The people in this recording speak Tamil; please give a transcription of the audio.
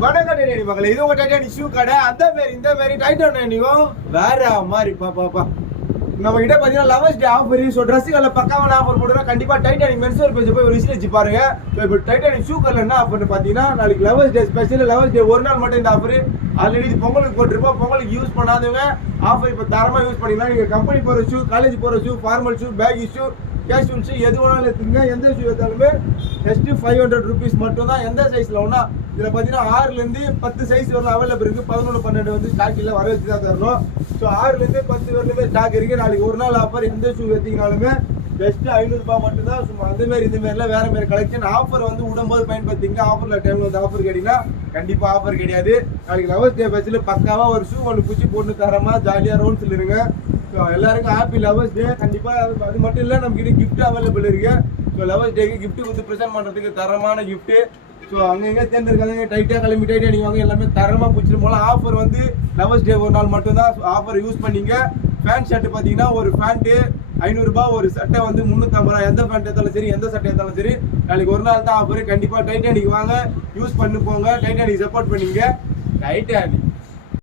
வணக்கம் டைட்டானிக் மக்களே, இது உங்க டைட்டானிக் ஷூ கடை. அந்த மாரி இந்த மாரி டைட்டானிக்கும் வேற மாதிரி பாப்பா நம்ம கிட்ட பாத்தீங்கன்னா லவர்ஸ் டே ஆஃபர். ஸோ ட்ரெஸ்ஸுகளில் பக்காவான ஆஃபர் போட்டுருக்கோம். கண்டிப்பா டைட்டானிக் மென்ஸ்வேர் பேஜ் போய் ஒரு விசிட் வச்சு பாருங்க. ஸோ இப்போ டைட்டானிக் ஷூ கடையில் என்ன ஆஃபர்னு பார்த்தீங்கன்னா, நாளைக்கு லவர்ஸ் டே ஸ்பெஷல். லவர்ஸ் டே ஒரு நாள் மட்டும் இந்த ஆஃபர். ஆல்ரெடி பொங்கலுக்கு போட்டிருப்போம். பொங்கலுக்கு யூஸ் பண்ணாதவங்க ஆஃபர் இப்போ தரமாக யூஸ் பண்ணிக்கலாம். நீங்கள் கம்பெனி போகிற ஷூ, காலேஜ் போகிற shoe, formal shoe, baggy shoe, casual shoe எது வேணாலும் எடுத்துங்க. எந்த ஷூ எடுத்தாலுமே ஜஸ்ட் 500 rupees மட்டும் தான். எந்த சைஸில் ஒன்றா இதில் பார்த்தீங்கன்னா 6லேருந்து 10 சைஸ் வரலாம் அவைலபிள் இருக்குது. 11, 12 வந்து ஸ்டாக் இல்லை, வர வச்சு தான் தரணும். ஸோ 6லேருந்து 10 வரலுமே ஸ்டாக் இருக்குது. நாளைக்கு ஒரு நாள் ஆஃபர். எந்த ஷூ எடுத்தீங்கனாலுமே ஜஸ்ட் 500 ரூபாய் மட்டும் தான். சும்மா அந்தமாரி இந்தமாரிலாம் வேறு மாரி கலெக்ஷன். ஆஃபர் வந்து விடும்போது பயன்படுத்திங்க. ஆஃபரில் டைமில் வந்து ஆஃபர் கேட்டிங்கன்னா கண்டிப்பாக ஆஃபர் கிடையாது. நாளைக்கு லவர்ஸ் டே பேட்சில் பக்காவாக ஒரு ஷூ ஒன்று பிடிச்சி போட்டு தரமாக ஜாலியாக ரவுண்ட்ஸில் இருங்க. ஸோ எல்லாருக்கும் ஹாப்பி லவர்ஸ் டே. கண்டிப்பாக அது மட்டும் இல்லை, நம்மக்கிட்ட கிஃப்ட் அவைலபிள் இருக்கு. ஸோ லவர்ஸ் டேக்கு கிஃப்ட் வந்து ப்ரெசென்ட் பண்ணுறதுக்கு தரமான கிஃப்ட்டு. ஸோ அங்கங்கே தேர்ந்தெடுக்காங்க, டைட்டாக கிளம்பி டைட்டாக வாங்க. எல்லாமே தரமாக பிடிச்சிட்டு போகலாம். ஆஃபர் வந்து லவர்ஸ் டே ஒரு நாள் மட்டும்தான். ஆஃபர் யூஸ் பண்ணிங்க. ஃபேண்ட் ஷர்ட் பார்த்தீங்கன்னா ஒரு ஃபேண்ட்டு 500 ரூபாய், ஒரு சட்டை வந்து 350 ரூபாய். எந்த ஃபேண்ட் எடுத்தாலும் சரி, எந்த சட்டை எடுத்தாலும் சரி, நாளைக்கு ஒரு நாள் தான் ஆஃபர். கண்டிப்பாக டைட்டானிக் வாங்க, யூஸ் பண்ணி போங்க. டைட்டானிக் சப்போர்ட் பண்ணிங்க. டைட்டானிக்